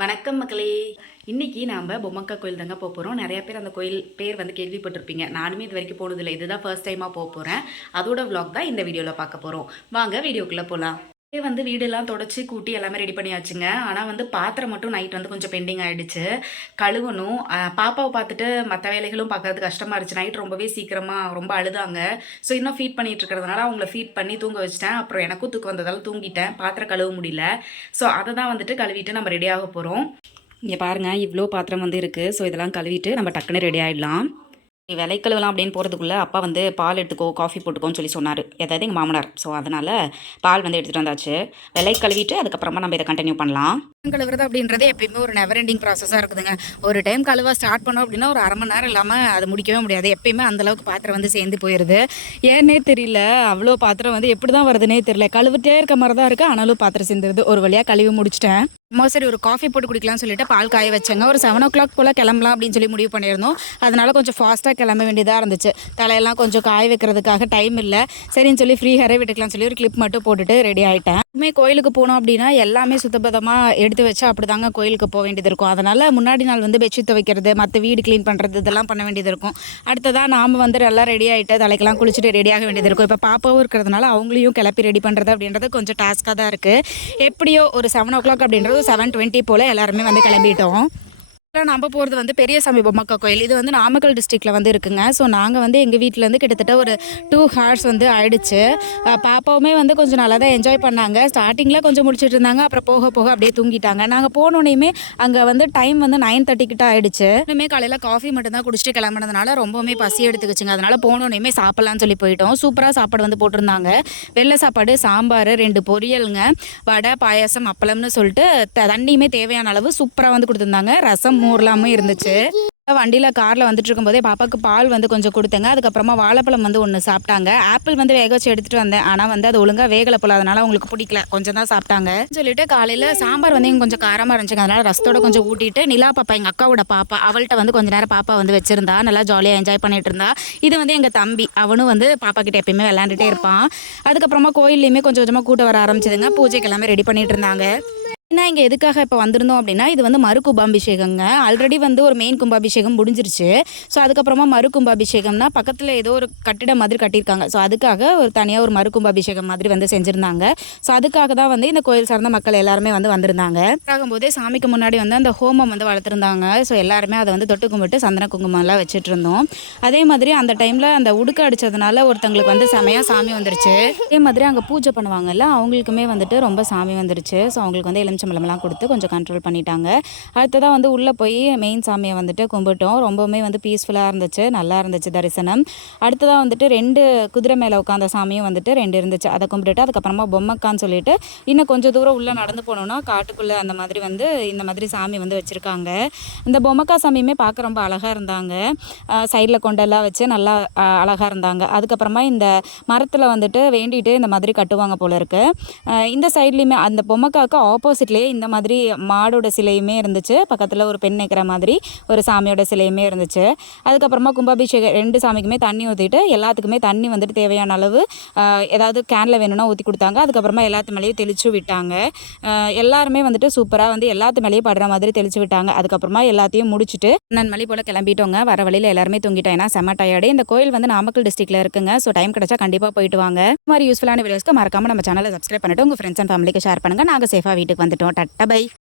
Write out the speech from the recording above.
வணக்கம் மக்களே. இன்னைக்கு நாம் பொம்மக்கா கோயில் தாங்க போக போகிறோம். நிறைய பேர் அந்த கோயில் பேர் வந்து கேள்விப்பட்டிருப்பீங்க. நானுமே இது வரைக்கும் போனதில்லை. இதுதான் ஃபர்ஸ்ட் டைமாக போக போகிறேன். அதோட vlog தான் இந்த வீடியோவில் பார்க்க போகிறோம். வாங்க வீடியோக்குள்ளே போகலாம். வந்து வீடெல்லாம் தொடச்சி கூட்டி எல்லாமே ரெடி பண்ணியாச்சுங்க. ஆனால் வந்து பாத்திரம் மட்டும் நைட் வந்து கொஞ்சம் பெண்டிங் ஆகிடுச்சு. கழுவணும். பாப்பாவை பார்த்துட்டு மற்ற வேலைகளும் பார்க்கறது கஷ்டமாக இருந்துச்சு. நைட் ரொம்பவே சீக்கிரமாக ரொம்ப அழுதாங்க. ஸோ இன்னும் ஃபீட் பண்ணிட்டு இருக்கிறதுனால அவங்கள ஃபீட் பண்ணி தூங்க வச்சிட்டேன். அப்புறம் எனக்கும் தூக்கம் வந்ததால் தூங்கிட்டேன். பாத்திரம் கழுவ முடியல. ஸோ அதை தான் வந்துட்டு கழுவிட்டு நம்ம ரெடியாக போகிறோம். இங்கே பாருங்கள், இவ்வளோ பாத்திரம் வந்து இருக்குது. ஸோ இதெல்லாம் கழுவிட்டு நம்ம டக்குன்னு ரெடி ஆகிடலாம். விலை கழுவலாம் அப்படின்னு போகிறதுக்குள்ளே அப்பா வந்து பால் எடுத்துக்கோ, காஃபி போட்டுக்கோன்னு சொல்லி சொன்னார். எதாவது எங்கள் மாமனார். ஸோ அதனால் பால் வந்து எடுத்துகிட்டு வந்தாச்சு. விலை கழுவிட்டு அதுக்கப்புறமா நம்ம இதை கண்டினியூ பண்ணலாம். கழுவுறது அப்படின்றது எப்பயுமே ஒரு நெவர் எண்டிங் ப்ராசஸாக இருக்குதுங்க. ஒரு டைம் கழுவ ஸ்டார்ட் பண்ணோம் அப்படின்னா ஒரு அரை மணி நேரம் இல்லாமல் அது முடிக்கவே முடியாது. எப்பயுமே அந்தளவுக்கு பாத்திரம் வந்து சேர்ந்து போயிடுது. ஏன்னே தெரியல, அவ்வளோ பாத்திரம் வந்து எப்படி தான் வருதுன்னே தெரியல. கழுவிட்டே இருக்க மாதிரி தான் இருக்குது, ஆனாலும் பாத்திரம் சேர்ந்துருது. ஒரு வழியாக கழுவி முடிச்சிட்டேன். சரி ஒரு காஃபி போட்டு குடிக்கலாம்னு சொல்லிட்டு பால் காய வச்சேங்க. ஒரு 7 o'clock போல் கிளம்பலாம் அப்படின்னு சொல்லி முடிவு பண்ணியிருந்தோம். அதனால் கொஞ்சம் ஃபாஸ்ட்டாக கிளம்ப வேண்டியதாக இருந்துச்சு. தலையெல்லாம் கொஞ்சம் காய வைக்கிறதுக்காக டைம் இல்லை. சரின்னு சொல்லி ஃப்ரீ ஹேரே விட்டுக்கலாம்னு சொல்லி ஒரு கிளிப் மட்டும் போட்டுட்டு ரெடி ஆகிட்டேன். கோயிலுக்கு போனோம் அப்படின்னா எல்லாமே சுத்தபத்தமாக எடுத்து வச்சு அப்படி தாங்க கோயிலுக்கு போக வேண்டியது இருக்கும். அதனால் முன்னாடி நாள் வந்து பெட்ஷீட் துவைக்கிறது, மற்ற வீடு க்ளீன் பண்ணுறது இதெல்லாம் பண்ண வேண்டியது இருக்கும். அடுத்ததாக நாம் வந்து எல்லாம் ரெடி ஆகிட்டு தலைக்கெல்லாம் குளிச்சுட்டு ரெடியாக வேண்டியது இருக்கும். இப்போ பாப்பாவும் இருக்கிறதுனால அவங்களையும் கிளப்பி ரெடி பண்ணுறது அப்படின்றது கொஞ்சம் டாஸ்க்காக தான் இருக்குது. எப்படியோ ஒரு 7 o'clock அப்படின்றது 7:20 போல் எல்லாருமே வந்து கிளம்பிட்டோம். நம்ம போகிறது வந்து பெரியசாமி பொம்மக்கா கோயில். இது வந்து நாமக்கல் டிஸ்ட்ரிக்டில் வந்து இருக்குங்க. ஸோ நாங்கள் வந்து எங்கள் வீட்டிலேருந்து கிட்டத்தட்ட ஒரு 2 hours வந்து ஆயிடுச்சு. பாப்பாவுமே வந்து கொஞ்சம் நல்லா தான் என்ஜாய் பண்ணாங்க. ஸ்டார்டிங்கில் கொஞ்சம் முடிச்சுட்டு இருந்தாங்க, அப்புறம் போக போக அப்படியே தூங்கிட்டாங்க. நாங்கள் போனோடனேயுமே அங்கே வந்து டைம் வந்து 9:30 கிட்ட ஆயிடுச்சு. இன்னுமே காலையில் காஃபி மட்டும் தான் குடிச்சிட்டு கிளம்புனதுனால ரொம்பவுமே பசி எடுத்துக்கிச்சுங்க. அதனால் போனோடனேயுமே சாப்பிட்லான்னு சொல்லி போயிட்டோம். சூப்பராக சாப்பாடு வந்து போட்டிருந்தாங்க. வெள்ளை சாப்பாடு, சாம்பார், 2 பொரியலுங்க, வடை, பாயாசம், அப்பளம்னு சொல்லிட்டு தண்ணியுமே தேவையான அளவு சூப்பராக வந்து கொடுத்துருந்தாங்க. ரசம், மோர்லாமே இருந்துச்சு. வண்டியில் காரில் வந்துட்டு இருக்கும்போதே பாப்பாவுக்கு பால் வந்து கொஞ்சம் கொடுத்தேங்க. அதுக்கப்புறமா வாழைப்பழம் வந்து ஒன்று சாப்பிட்டாங்க. ஆப்பிள் வந்து வேக வச்சு எடுத்துகிட்டு வந்தேன். ஆனால் வந்து அது ஒழுங்காக வேகலை போல, அதனால் அவங்களுக்கு பிடிக்கல, கொஞ்சம் தான் சாப்பிட்டாங்க. சொல்லிட்டு காலையில் சாம்பார் வந்து கொஞ்சம் காரமாக இருந்துச்சுங்க. அதனால் ரசத்தோட கொஞ்சம் ஊட்டிட்டு நிலா பாப்பா, எங்கள் அக்காவோட பாப்பா, அவள்கிட்ட வந்து கொஞ்சம் நேரம் பாப்பா வந்து வச்சிருந்தா. நல்லா ஜாலியாக என்ஜாய் பண்ணிட்டு இருந்தா. இது வந்து எங்கள் தம்பி, அவனும் வந்து பாப்பா கிட்ட எப்பயுமே விளையாண்டுட்டே இருப்பான். அதுக்கப்புறமா கோயில்லையுமே கொஞ்சம் கொஞ்சமாக கூட்ட வர ஆரம்பிச்சதுங்க. பூஜைக்கு எல்லாமே ரெடி பண்ணிட்டு இருந்தாங்க. ஏன்னா இங்கே எதுக்காக இப்போ வந்திருந்தோம் அப்படின்னா, இது வந்து மறு கும்பாபிஷேகங்க. ஆல்ரெடி வந்து ஒரு மெயின் கும்பாபிஷேகம் முடிஞ்சிருச்சு. ஸோ அதுக்கப்புறமா மறு கும்பாபிஷேகம்னா பக்கத்தில் ஏதோ ஒரு கட்டிடம் மாதிரி கட்டியிருக்காங்க. ஸோ அதுக்காக ஒரு தனியாக ஒரு மறு கும்பாபிஷேகம் மாதிரி வந்து செஞ்சுருந்தாங்க. ஸோ அதுக்காக தான் வந்து இந்த கோயில் சார்ந்த மக்கள் எல்லாருமே வந்து வந்திருந்தாங்க. ஆகும்போதே சாமிக்கு முன்னாடி வந்து அந்த ஹோமம் வந்து வளர்த்துருந்தாங்க. ஸோ எல்லாருமே அதை வந்து தொட்டு கும்பிட்டு சந்தன குங்குமம்லாம் வச்சுட்டு இருந்தோம். அதே மாதிரி அந்த டைமில் அந்த உடுக்க அடித்ததுனால ஒருத்தங்களுக்கு வந்து செமையாக சாமி வந்துருச்சு. அதே மாதிரி அங்கே பூஜை பண்ணுவாங்கல்ல, அவங்களுக்குமே வந்துட்டு ரொம்ப சாமி வந்துருச்சு. ஸோ அவங்களுக்கு வந்து எலுமிச்சம்பழம்லாம் கொடுத்து கொஞ்சம் கண்ட்ரோல் பண்ணிட்டாங்க. அடுத்ததாக வந்து உள்ளே போய் மெயின் சாமியை வந்துட்டு கும்பிட்டோம். ரொம்பவுமே வந்து பீஸ்ஃபுல்லாக இருந்துச்சு, நல்லா இருந்துச்சு தரிசனம். அடுத்ததாக வந்துட்டு 2 குதிரை மேலே உட்காந்த சாமியும் வந்துட்டு 2 இருந்துச்சு. அதை கும்பிட்டுட்டு அதுக்கப்புறமா பொம்மக்கான்னு சொல்லிட்டு இன்னும் கொஞ்சம் தூரம் உள்ளே நடந்து போனோன்னா காட்டுக்குள்ளே அந்த மாதிரி வந்து இந்த மாதிரி சாமி வந்து வச்சுருக்காங்க. இந்த பொம்மக்கா சாமியுமே பார்க்க ரொம்ப அழகாக இருந்தாங்க. சைடில் கொண்டெல்லாம் வச்சு நல்லா அழகாக இருந்தாங்க. அதுக்கப்புறமா இந்த மரத்தில் வந்துட்டு வேண்டிட்டு இந்த மாதிரி கட்டுவாங்க போல இருக்குது. இந்த சைட்லேயுமே அந்த பொம்மக்காவுக்கு ஆப்போசிட்லேயே இந்த மாதிரி மாடோட சிலையுமே இருந்துச்சு. பக்கத்தில் ஒரு பெண் நிற்கிற மாதிரி ஒரு சாமியோட சிலையுமே இருந்துச்சு. அதுக்கப்புறமா கும்பாபிஷேகம் 2 சாமிக்குமே தண்ணி ஊற்றிட்டு எல்லாத்துக்குமே தண்ணி வந்துட்டு தேவையான அளவு ஏதாவது கேனில் வேணும்னா ஊற்றி கொடுத்தாங்க. அதுக்கப்புறமா எல்லாத்து மேலேயும் தெளிச்சு விட்டாங்க. எல்லாருமே வந்துட்டு சூப்பராக வந்து எல்லாத்து மேலேயும் படுற மாதிரி தெளிச்சு விட்டாங்க. அதுக்கப்புறமா எல்லாத்தையும் முடிச்சுட்டு மணி போல் கிளம்பிட்டோங்க. வர வழியில் எல்லாருமே தூங்கிட்டோம். ஏன்னா செம்ம டயர்டு. இந்த கோயில் வந்து நாமக்கல் டிஸ்ட்ரிக்டில் இருக்குங்க. ஸோ டைம் கிடைச்சா கண்டிப்பாக போயிட்டு வாங்க. இந்த மாதிரி யூஸ்ஃபுல்லான வீடியோஸ்க்கு மறக்காம நம்ம சேனலை சப்ஸ்கிரைப் பண்ணிட்டு உங்கள் ஃப்ரெண்ட்ஸ் அண்ட் ஃபேமிலிக்கு ஷேர் பண்ணுங்கள். நாங்கள் சேஃபாக வீட்டுக்கு வந்துட்டோம். Ta-ta by.